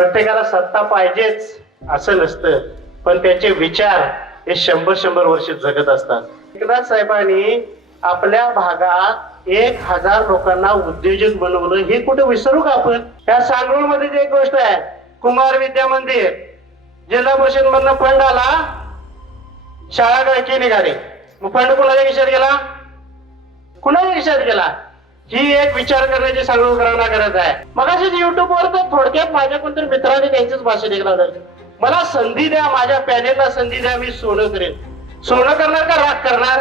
प्रत्येकाला सत्ता पाहिजेच असं नसतं. पण त्याचे विचार हे शंभर शंभर वर्ष जगत असतात. एकनाथ साहेबांनी आपल्या भागात एक हजार लोकांना उद्योजक बनवलं हे कुठे विसरू का आपण? या सांगरूळमध्ये जी एक गोष्ट आहे कुमार विद्या मंदिर. जिल्हा परिषद मधनं फंड आला. शाळा गायची निघाली. मग फंड कुणाच्या खिशात गेला? कुणाच्या खिशात गेला? ही एक विचार करण्याची सांगूकरांना गरज आहे. मग अशीच युट्यूबवर तर थोडक्यात माझ्या कोणतरी मित्राने त्यांचीच भाषण ऐकलं मला संधी द्या माझ्या पॅनेलला संधी द्या मी सोनं करेन. सोनं करणार का राग करणार?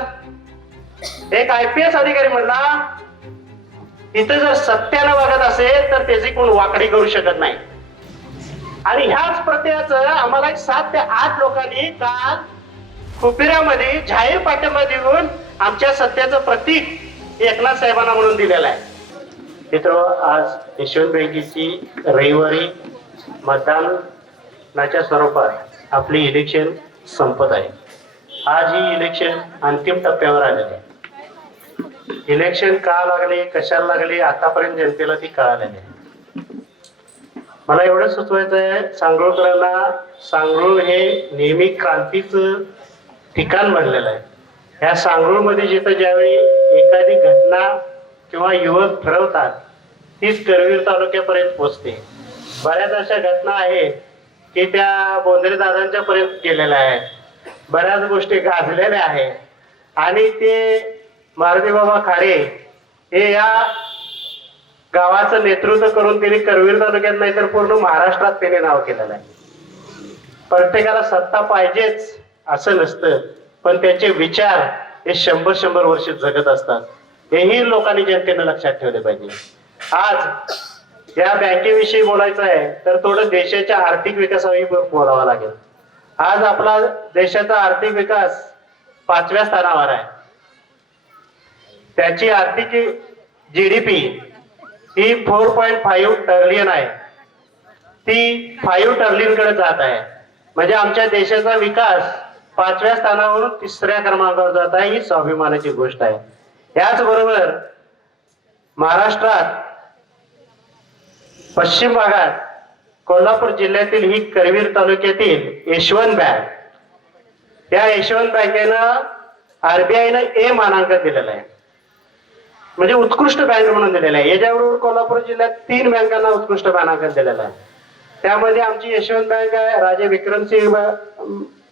एक आय पी एस अधिकारी म्हणला इथं जर सत्यानं वागत असेल तर त्याची कोण वाकडी करू शकत नाही. आणि ह्याच प्रत्ययाच आम्हाला एक सात ते आठ लोकांनी काल खुपिऱ्यामध्ये जाहीर पाठिंबा देऊन आमच्या सत्याचं प्रतीक एकनाथ साहेबांना म्हणून दिलेलं आहे. मित्र आज यशवंत बँकेची रविवारी मतदानाच्या स्वरूपात आपली इलेक्शन संपत आहे. आज ही इलेक्शन अंतिम टप्प्यावर आलेली आहे. इलेक्शन का लागले कशाला लागले आतापर्यंत जनतेला ती कळालेली आहे. मला एवढं सुचवायचं आहे सांगोळकरांना सांगळूळ हे नेहमी क्रांतीचं ठिकाण बनलेलं आहे. ह्या सांगळूळमध्ये जिथं ज्यावेळी एखादी घटना किंवा युवक ठरवतात तीच करवीर तालुक्यापर्यंत पोहोचते बऱ्याच अशा घटना आहेत की त्या बोंद्रे दादांच्या पर्यंत गेलेल्या आहेत. बऱ्याच गोष्टी गाजलेल्या आहेत. आणि ते मारुती बाबा खारे हे या गावाचं नेतृत्व करून त्यांनी करवीर तालुक्यात नाही तर पूर्ण महाराष्ट्रात त्याने नाव केलेलं आहे. प्रत्येकाला सत्ता पाहिजेच असं नसतं पण त्याचे विचार हे शंभर शंभर वर्ष जगत असतात. हेही लोकांनी जनतेनं लक्षात ठेवले पाहिजे. आज या बँकेविषयी बोलायचं आहे तर थोडं देशाच्या आर्थिक विकासाविषयी बोलावं लागेल. आज आपला देशाचा आर्थिक विकास पाचव्या स्थानावर आहे. त्याची आर्थिक जीडीपी ही फोर पॉईंट फाईव्ह टर्लियन आहे. ती फाईव्ह टर्लियनकडे जात आहे. म्हणजे आमच्या देशाचा विकास पाचव्या स्थानावरून तिसऱ्या क्रमांकावर जात आहे ही स्वाभिमानाची गोष्ट आहे. याचबरोबर महाराष्ट्रात पश्चिम भागात कोल्हापूर जिल्ह्यातील ही करवीर तालुक्यातील यशवंत बँक. या यशवंत बँकेनं आरबीआयनं ए मानांकन दिलेलं आहे. म्हणजे उत्कृष्ट बँक म्हणून दिलेलं आहे. याच्याबरोबर कोल्हापूर जिल्ह्यात तीन बँकांना उत्कृष्ट मानांकन दिलेलं आहे. त्यामध्ये आमची यशवंत बँक आहे राजे विक्रमसिंह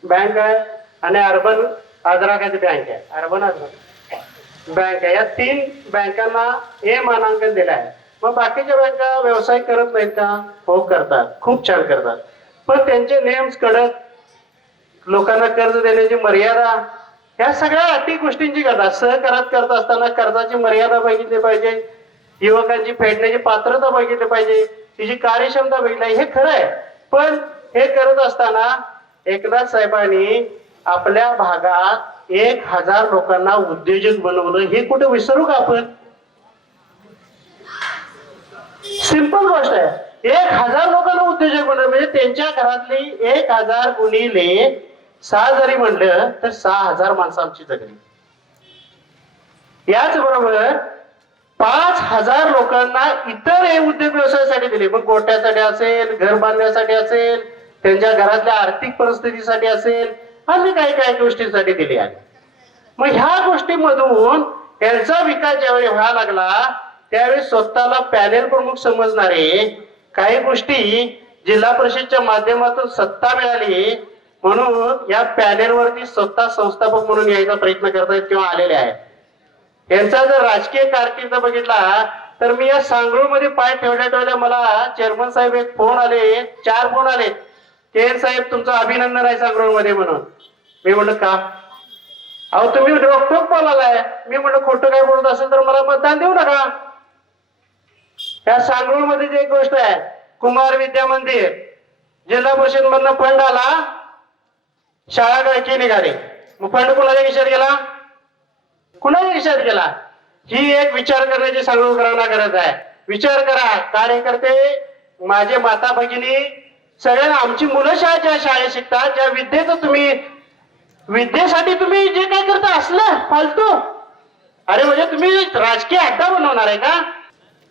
बँक आहे आणि अर्बन आदराखाती बँक आहे. अर्बन आदरा बँक आहे. या तीन बँकांना हे मानांकन दिलं आहे. मग बाकीच्या बँका व्यवसाय करत नाहीत का? हो करतात. खूप छान करतात. पण त्यांचे नेम्स कडक लोकांना कर्ज देण्याची मर्यादा ह्या सगळ्या अटी गोष्टींची करतात सहकारात करत असताना कर्जाची मर्यादा बघितली पाहिजे. युवकांची फेडण्याची पात्रता बघितली पाहिजे. तिची कार्यक्षमता बघितली हे खरं आहे. पण हे करत असताना एकनाथ साहेबांनी आपल्या भागात एक हजार लोकांना उद्योजक बनवलं हे कुठे विसरू का आपण? सिंपल गोष्ट आहे. एक हजार लोकांना उद्योजक बनवलं म्हणजे त्यांच्या घरातली एक हजार गुणिले सहा जरी म्हणलं तर सहा हजार माणसं आमची जगली. याच बरोबर पाच हजार लोकांना इतर हे उद्योग व्यवसायासाठी दिले. मग गोट्यासाठी असेल घर बांधण्यासाठी असेल त्यांच्या घरातल्या आर्थिक परिस्थितीसाठी असेल अन्य काही काही गोष्टीसाठी दिले आहे. मग ह्या गोष्टीमधून त्यांचा विकास ज्यावेळी व्हायला लागला त्यावेळी स्वतःला पॅनेल प्रमुख समजणारे काही गोष्टी जिल्हा परिषदच्या माध्यमातून सत्ता मिळाली. म्हणून या पॅनेलवरती स्वतः संस्थापक म्हणून यायचा प्रयत्न करतायत किंवा आलेले आहेत. यांचा जर राजकीय कारकीर्द बघितला तर मी या सांगरूळमध्ये पाय ठेवल्या ठेवल्या मला चेअरमन साहेब एक फोन आले चार फोन आले के साहेब तुमचं अभिनंदन आहे सांगरूळमध्ये म्हणून. मी म्हणलं का? अहो तुम्ही रोखोक बोलालाय मी म्हणलं खोटं काय बोलत असेल तर मला मतदान देऊ नका. या सांगरूळमध्ये जी एक गोष्ट आहे कुमार विद्या मंदिर जिल्हा परिषद मधनं फंड आला. शाळा गायची निघाली. मग फंड कुणाच्या खिशात गेला? कुणाच्या खिशात गेला? ही एक विचार करण्याची सांगूकरांना गरज आहे. विचार करा. कार्यकर्ते माझे माता भगिनी सगळ्या आमची मुलं शाळा ज्या शाळेत शिकतात ज्या विद्येचं तुम्ही विद्येसाठी तुम्ही जे काय करता असलं फालतू. अरे म्हणजे तुम्ही राजकीय अड्डा बनवणार आहे का?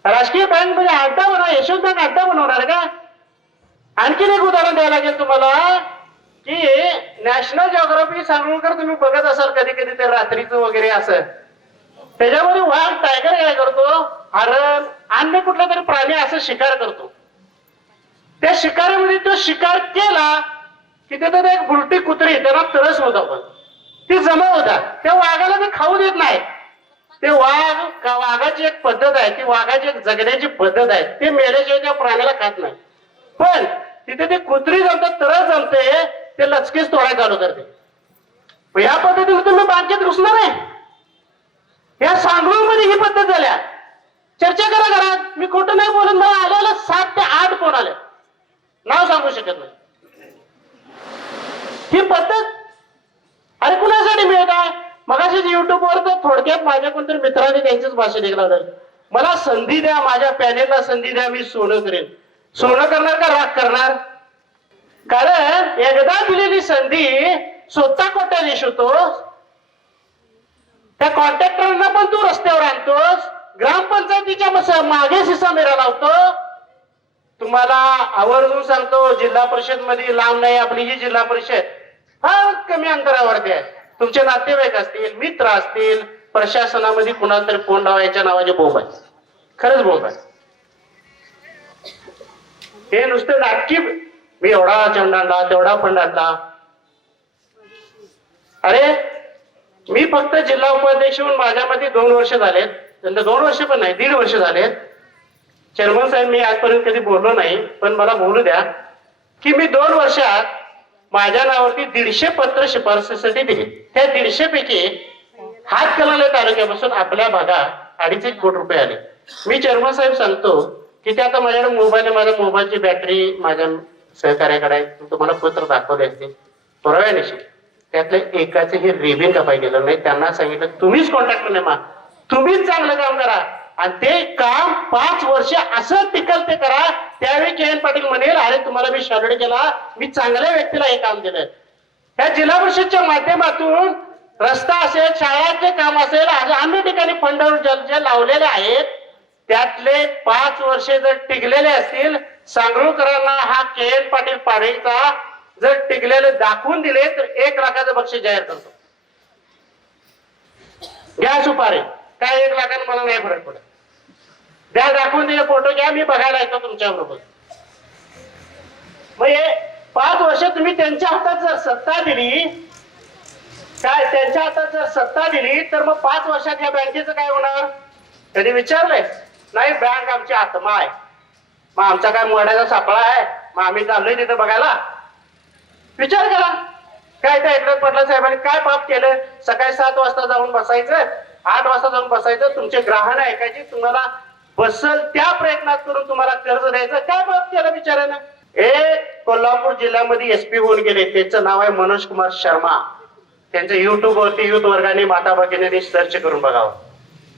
राजकीय बँक म्हणजे अड्डा बनवा यशवंत बँक अड्डा बनवणार आहे का? आणखीन एक उदाहरण द्यायला लागेल तुम्हाला की नॅशनल जॉग्राफी सांगूनकर तुम्ही बघत असाल कधी कधी ते रात्रीचं वगैरे असं. त्याच्यामध्ये वाघ टायगर काय करतो? हरण अन्य कुठला तरी प्राणी असं शिकार करतो. त्या शिकारीमध्ये तो शिकार केला की त्याच्यात एक बुरटी कुत्री त्यांना तरस होता पण ती जमा होता. त्या वाघाला ते खाऊ देत नाही. ते वाघ वाघाची एक पद्धत आहे ती वाघाची एक जगण्याची पद्धत आहे. ते मेल्याशिवाय त्या प्राण्याला खात नाही. पण तिथे ते कुत्री जमतात तरस जमते ते लचकीच तोडायला चालू करते. या पद्धतीने तुम्ही बँकेत घुसणार आहे. या मध्ये ही पद्धत झाल्या. चर्चा करा घरात. मी खोटं नाही बोलून मला आलेलं सात ते आठ कोण आले. नाव सांगू शकत नाही. ही पद्धत अरे कुणासाठी मिळत? आहे मगाशीच युट्यूबवर तर थोडक्यात माझ्या कोणतरी मित्राने त्यांचीच भाषा निघणार मला संधी द्या माझ्या पॅनेलला संधी द्या मी सोनं करेन. सोनं करणार का राग करणार? कारण एकदा दिलेली संधी स्वतः कोट्याधीश होतोस. त्या कॉन्ट्रॅक्टरांना पण तू रस्त्यावर आणतोस. ग्रामपंचायतीच्या मागे सिसा मेरा लावतो तुम्हाला आवर्जून सांगतो जिल्हा परिषदमध्ये लांब नाही आपली जी जिल्हा परिषद फार कमी अंतरावरती आहे. तुमचे नातेवाईक असतील मित्र असतील प्रशासनामध्ये कुणाला तरी फोन लावायच्या नावाचे बोब आहे. खरंच बोब आहे. हे नुसतं नाटकी मी एवढा चंड आणला तेवढा फंड आणला. अरे मी फक्त जिल्हा उपाध्यक्ष म्हणून माझ्यामध्ये दोन वर्ष झालेत दोन वर्ष पण नाही दीड वर्ष झालेत. चेअरमन साहेब मी आजपर्यंत कधी बोललो नाही पण मला बोलू द्या की मी दोन वर्षात माझ्या नावावरती दीडशे पत्र शिफारसीसाठी दिली. त्या दीडशे पैकी हातकणंगले तालुक्यापासून आपल्या भागात अडीच एक कोटी रुपये आले. मी चेअरमन साहेब सांगतो की ते आता माझ्याकडे मोबाईल आहे माझ्या मोबाईलची बॅटरी माझ्या सहकार्याकडे आहे. तुम्हाला पत्र दाखवले असते परवानिशी त्यातले एकाचे हे रिबिन कापाय गेलं नाही. त्यांना सांगितलं तुम्हीच कॉन्टॅक्ट नेमा तुम्हीच चांगलं काम करा. आणि ते काम पाच वर्ष असं टिकल ते करा. त्यावेळी के एन पाटील म्हणेल अरे तुम्हाला मी शॉर्ट केला. मी चांगल्या व्यक्तीला हे काम दिलं त्या जिल्हा परिषदच्या माध्यमातून रस्ता असेल शाळाचे काम असेल अन्य ठिकाणी फंड जे लावलेले आहेत त्यातले पाच वर्षे जर टिकलेले असतील सांगरूकरांना हा के एन पाटील पाडळीचा जर टिकलेले दाखवून दिले तर एक लाखाचं बक्षीस जाहीर करतो. घ्या सुपारी. काय एक लाखाने मला नाही फरक पडत. द्या दाखवून दिले फोटो घ्या मी बघायला येतो तुमच्या बरोबर मग हे पाच वर्ष तुम्ही त्यांच्या हातात जर सत्ता दिली काय त्यांच्या हातात जर सत्ता दिली तर मग पाच वर्षात या बँकेचं काय होणार? त्यांनी विचारलंय? नाही बँक आमची आत्मा आहे. मग आमचा काय मोड्याचा सापळा आहे? मग आम्ही चाललोय तिथे बघायला. विचार करा काय त्या एकनाथ पटला साहेबांनी काय पाप केलं? सकाळी सात वाजता जाऊन बसायचं आठ वाजता जाऊन बसायचं तुमचे ग्राहक ऐकायचे तुम्हाला बसल त्या प्रयत्नात करून तुम्हाला कर्ज द्यायचं. काय बाब त्याला बिचारायला हे कोल्हापूर जिल्ह्यामध्ये एसपी होऊन गेले. त्याचं नाव आहे मनोज कुमार शर्मा. त्यांचं युट्यूब वरती युथ वर्गाने माता भगिनीने सर्च करून बघावं.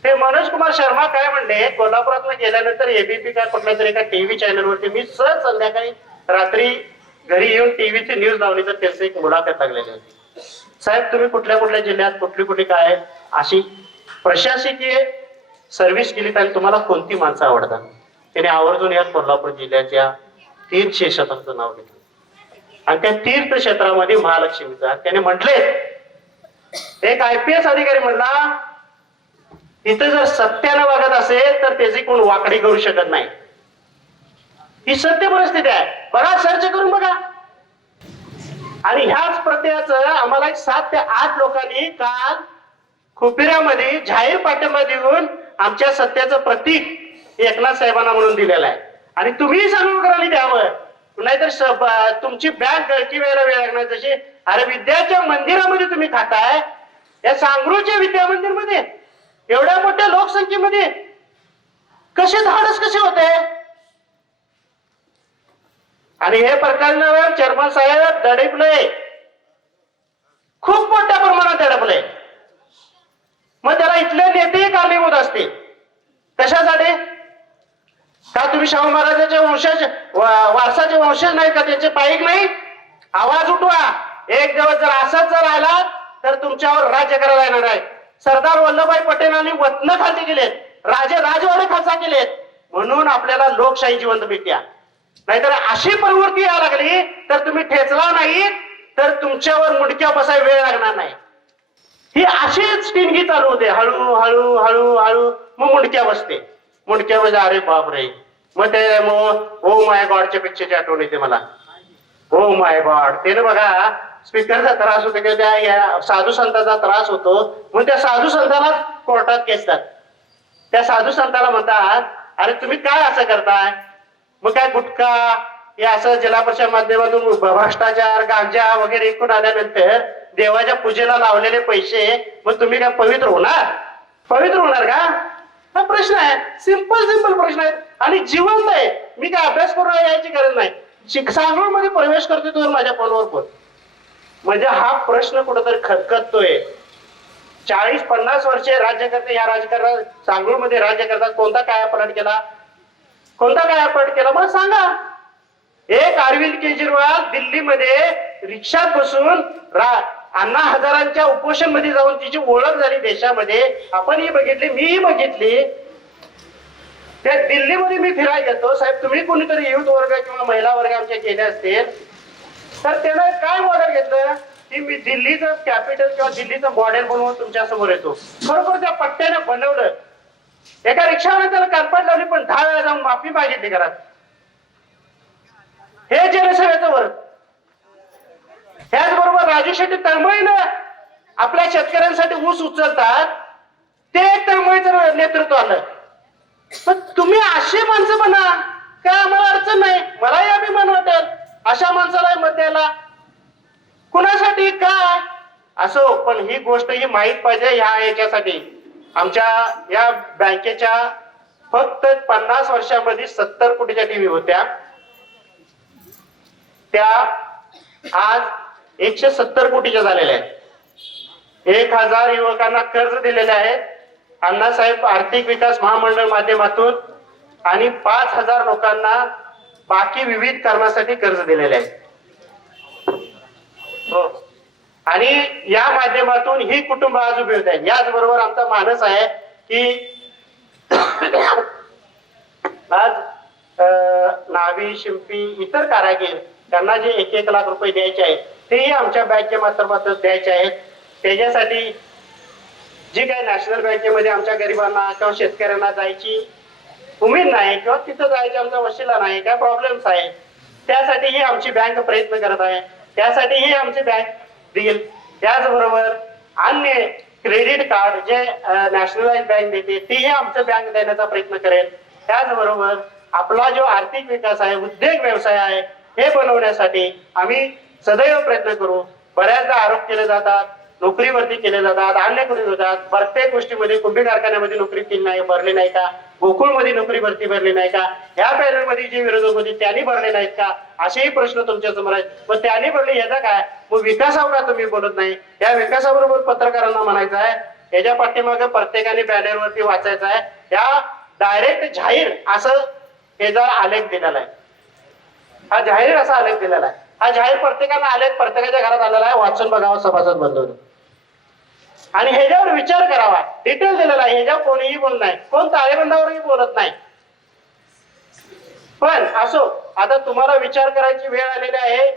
ते मनोज कुमार शर्मा काय म्हणले? कोल्हापुरात गेल्यानंतर एबीपी काय कुठल्या तरी एका टीव्ही चॅनलवरती मी सहज संध्याकाळी रात्री घरी येऊन टीव्हीची न्यूज लावली तर त्यांचं एक मुलाखत लागलेली होती. साहेब तुम्ही कुठल्या कुठल्या जिल्ह्यात कुठली कुठली काय अशी प्रशासकीय सर्व्हिस केली आणि तुम्हाला कोणती माणसं आवडतात? त्याने आवर्जून या कोल्हापूर जिल्ह्याच्या तीर्थक्षेत्राचं नाव घेतलं आणि त्या तीर्थक्षेत्रामध्ये महालक्ष्मीचा त्याने म्हटले एक आय पी एस अधिकारी म्हणला इथं जर सत्यानं वागत असेल तर त्याची कोण वाकडी करू शकत नाही. ही सत्य परिस्थिती आहे. बघा सर्च करून बघा. आणि ह्याच प्रत्ययाचं आम्हाला एक सात ते आठ लोकांनी काल खुपिऱ्यामध्ये जाहीर पाठिंबा देऊन आमच्या सत्याचं प्रतीक एकनाथ साहेबांना म्हणून दिलेलं आहे. आणि तुम्ही सांगून करायला द्यावं. नाहीतर तुमची बँक गळती वेळेला वेळ लागणार. जशी अरे विद्याच्या मंदिरामध्ये तुम्ही खाताय या सांगरूच्या विद्या मंदिरमध्ये एवढ्या मोठ्या लोकसंख्येमध्ये कसे धाडस कसे होते? आणि हे प्रकरण चेअरमन साहेब दडपले. खूप मोठ्या प्रमाणात दडपले. मग त्याला इथले नेतेही कारणीभूत असते. कशासाठी? का तुम्ही शाहू महाराजांचे वंशज वारसाचे वंशज नाही का? त्यांचे पाईक नाही? आवाज उठवा. एक दिवस जर असंच जर आला तर तुमच्यावर राज्य करायला येणार आहे. सरदार वल्लभभाई पटेलांनी वतन खाली केलेत राजे राजवाडे खालसा केलेत म्हणून आपल्याला लोकशाही जिवंत भेटल्या नाहीतर अशी प्रवृत्ती यायला लागली तर तुम्ही ठेचला नाही तर तुमच्यावर मुडक्या बसाय वेळ लागणार नाही. ही अशीच टिंगी चालू होते. हळू हळू हळू हळू. मग मुंडक्या बसते. मुंडक्या बसते अरे बापरे. मग ते मग ओ माय गॉडच्या पिक्चरची आठवण येते मला. ओ माय गॉड ते ना बघा स्पीकरचा त्रास होतो किंवा त्या या साधू संतांचा त्रास होतो. मग त्या साधू संतांना कोर्टात केसतात त्या साधू संताला म्हणतात अरे तुम्ही काय असं करताय? मग काय गुटखा हे असं जिल्हा परिषद माध्यमातून भ्रष्टाचार गांजा वगैरे एकूण आल्यानंतर देवाच्या पूजेला लावलेले पैसे मग तुम्ही काय पवित्र होणार? पवित्र होणार का? हा प्रश्न आहे. सिंपल सिंपल प्रश्न आहे. आणि जिवंत आहे. मी काय अभ्यास करून यायची गरज नाही. शिक- सांगलीमध्ये प्रवेश करते तो माझ्या फोनवर फोन. म्हणजे हा प्रश्न कुठेतरी खतखततोय चाळीस पन्नास वर्षे राज्यकर्ते या राजकारणात सांगूळमध्ये राज्य करतात कोणता काय पलट केला? कोणता काय पलट केला? मला सांगा. एक अरविंद केजरीवाल दिल्लीमध्ये रिक्षात बसून रा अण्णा हजारांच्या उपोषणमध्ये जाऊन तिची ओळख झाली देशामध्ये. आपण ही बघितली मीही बघितली. त्या दिल्लीमध्ये मी फिरायला गेलो साहेब तुम्ही कोणीतरी युथ वर्ग किंवा महिला वर्ग आमच्या गेले असतील. तर त्यानं काय मॉडेल घेतलं? की मी दिल्लीचं कॅपिटल किंवा दिल्लीचं मॉडेल बनवून तुमच्यासमोर येतो. खरोखर त्या पट्ट्याने बनवलं. एका रिक्षावर त्याला कानपाट लावली पण दहा वेळा जाऊन माफी मागितली घरात. हे जनसेवेचं वर्ग. त्याचबरोबर राजू शेट्टी तळमळीनं आपल्या शेतकऱ्यांसाठी ऊस उचलतात. ते तळमळीचं नेतृत्व आलं पण तुम्ही अशी माणसं म्हणा काय आम्हाला अडचण नाही? मलाही अभिमान वाटेल. अशा माणसाला मत द्यायला. कुणासाठी काय असो पण ही गोष्ट ही माहीत पाहिजे ह्या याच्यासाठी. आमच्या या बँकेच्या फक्त पन्नास वर्षामध्ये सत्तर कोटीच्या टीव्ही होत्या. त्या आज एकशे सत्तर कोटीच्या झालेल्या आहेत. एक हजार युवकांना कर्ज दिलेले आहे. अण्णासाहेब आर्थिक विकास महामंडळ माध्यमातून आणि पाच हजार लोकांना बाकी विविध कारणासाठी कर्ज दिलेले आहे हो. आणि या माध्यमातून ही कुटुंब आज उभी होत आहे. याचबरोबर आमचा मानस आहे की आज नावी शिंपी इतर कारागीर त्यांना जे एक एक लाख रुपये द्यायचे आहेत तेही आमच्या बँकेमार्फत द्यायचे आहेत. त्याच्यासाठी जी काही नॅशनल बँकेमध्ये आमच्या गरिबांना किंवा शेतकऱ्यांना जायची उमेद नाही किंवा तिथं जायचं आमचा वशिला नाही काय प्रॉब्लेम्स आहे? त्यासाठीही आमची बँक प्रयत्न करत आहे. त्यासाठीही आमची बँक देईल. त्याचबरोबर अन्य क्रेडिट कार्ड जे नॅशनलाइज बँक देते तेही आमचं बँक देण्याचा प्रयत्न करेल. त्याचबरोबर आपला जो आर्थिक विकास आहे उद्योग व्यवसाय आहे हे बनवण्यासाठी आम्ही सदैव प्रयत्न करू. बऱ्याचदा आरोप केले जातात नोकरी भरती केले जातात अन्य करून होतात. प्रत्येक गोष्टीमध्ये कुंभी कारखान्यामध्ये नोकरी केली नाही भरली नाही का? गोकुळमध्ये नोकरी भरती भरली नाही का? ह्या पॅनलमध्ये जे विरोधक होते त्यांनी भरले नाहीत का? असेही प्रश्न तुमच्यासमोर आहेत. मग त्यांनी भरले याचा काय? मग विकासावर तुम्ही बोलत नाही. या विकासाबरोबर पत्रकारांना म्हणायचं आहे याच्या पाठीमागे प्रत्येकाने बॅनरवरती वाचायचं आहे या डायरेक्ट जाहीर असं हे जर आलेख दिलेला आहे. हा जाहीर असा आलेख दिलेला आहे. हा जाहीर प्रत्येकाला आलेत प्रत्येकाच्या घरात आलेला आहे. वाचून बघावं सभासद बंधून. आणि ह्याच्यावर विचार करावा. डिटेल दिलेला आहे. ह्याच्यावर कोणीही बोलत नाही. कोण ताळेबंदावरही बोलत नाही. पण असो आता तुम्हाला विचार करायची वेळ आलेली आहे.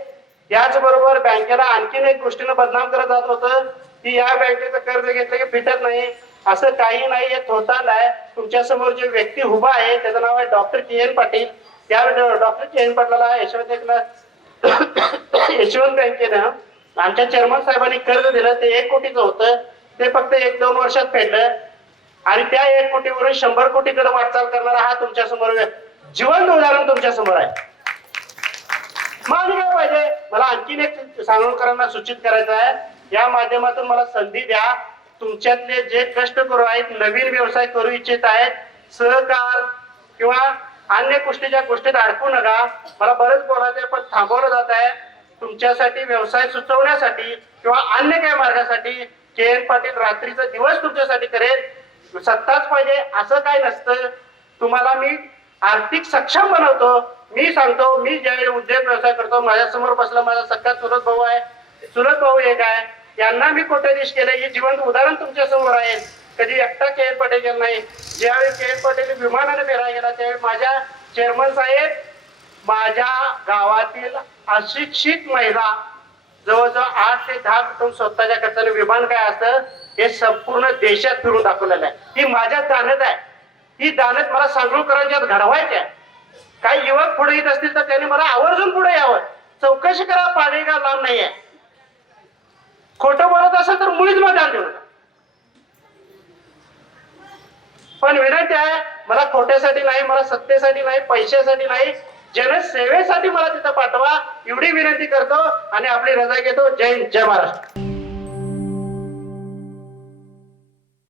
त्याचबरोबर बँकेला आणखीन एक गोष्टीनं बदनाम करत जात होतं. की या बँकेचं कर्ज घेतलं की फिटत नाही. असं काही नाही. हे थोताल आहे. तुमच्यासमोर जे व्यक्ती उभा आहे त्याचं नाव आहे डॉक्टर के एन पाटील. त्या डॉक्टर के एन पाटलाला यशवंत यशवंत बँकेनं आमच्या चेअरमन साहेबांनी कर्ज दिलं ते एक कोटीचं होतं. ते फक्त एक दोन वर्षात फेडलं. आणि त्या एक कोटीवरून शंभर कोटीकडे वाटचाल करणारा हा तुमच्यासमोर जिवंत उदाहरण तुमच्यासमोर आहे. माझं काय पाहिजे? मला आणखीन एक सांगणकरांना सूचित करायचं आहे. या माध्यमातून मला संधी द्या. तुमच्यातले जे कष्ट करू आहेत नवीन व्यवसाय करू इच्छित आहेत सहकार किंवा अन्य गोष्टीच्या गोष्टीत अडकू नका. मला बरंच बोलायचं आहे पण थांबवलं जात आहे. तुमच्यासाठी व्यवसाय सुचवण्यासाठी किंवा अन्य काही मार्गासाठी के एन पाटील रात्रीचा दिवस तुमच्यासाठी करेल. सत्ताच पाहिजे असं काय नसतं. तुम्हाला मी आर्थिक सक्षम बनवतो. मी सांगतो मी ज्यावेळी उद्योग व्यवसाय करतो माझ्यासमोर बसला माझा सख्खा चुलत भाऊ आहे. चुलत भाऊ एक आहे. यांना मी कोट्याधीश केले हे जिवंत उदाहरण तुमच्यासमोर आहे. कधी एकटा के एल पटेल नाही. ज्यावेळी के एल पटेल विमानाने फिरायला गेला त्यावेळी माझ्या चेअरमन साहेब माझ्या गावातील अशिक्षित महिला जवळजवळ आठ ते दहा कुटुंब स्वतःच्या खर्चाने विमान काय असतं हे संपूर्ण देशात फिरून दाखवलेलं आहे. ही माझ्या दानत आहे. ही दानत मला सांगळूकरांच्यात घडवायची आहे. काही युवक पुढे येत असतील तर त्यांनी मला आवर्जून पुढे यावं. चौकशी करा पाणी का लांब नाहीये. खोटं बोलत असेल तर मुळीच मतदान देऊ नका. पण विनंती आहे मला खोट्यासाठी नाही मला सत्तेसाठी नाही पैशासाठी नाही जनसेवेसाठी मला तिथं पाठवा एवढी विनंती करतो आणि आपली रजा घेतो. जय हिंद, जय महाराष्ट्र.